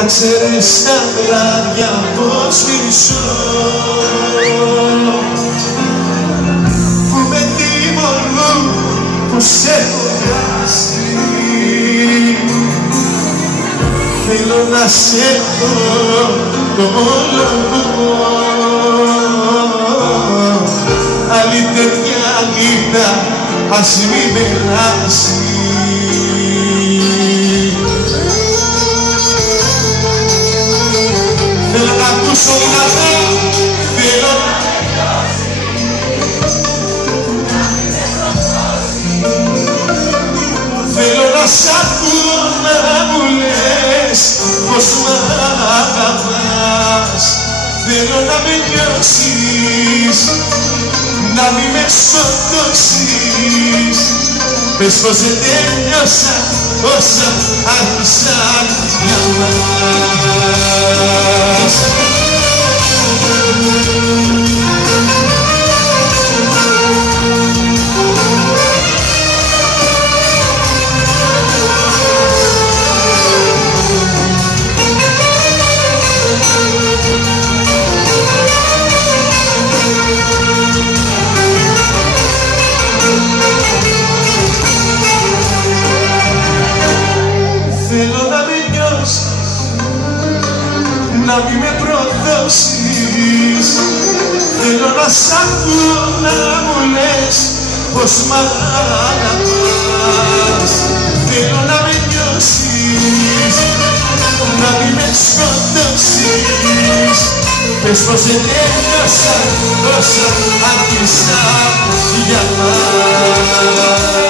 να ξέρεις τα βράδια πως μισώ, που με τιμωρούν που σε έχω χάσει. Θέλω να σε έχω το ομολογώ, άλλη τέτοια νύχτα ας μην περάσει. Θέλω να ακούσω δυνατά, θέλω να θέλω να σ' ακούω να μου λες πως μ' αγαπάς. Θέλω να με νιώσεις, να μην με σκοτώσεις. Πες πως δεν τέλειωσα όσα άρχισαν για μας. Θέλω να με νιώσεις, να μην με προδώσεις. Θέλω να σ' ακούω να μου λες πως μ' αγαπάς. Θέλω να με νιώσεις, να μην με σκοτώσεις. Πες πως δεν τέλειωσα όσα άρχισαν για μας.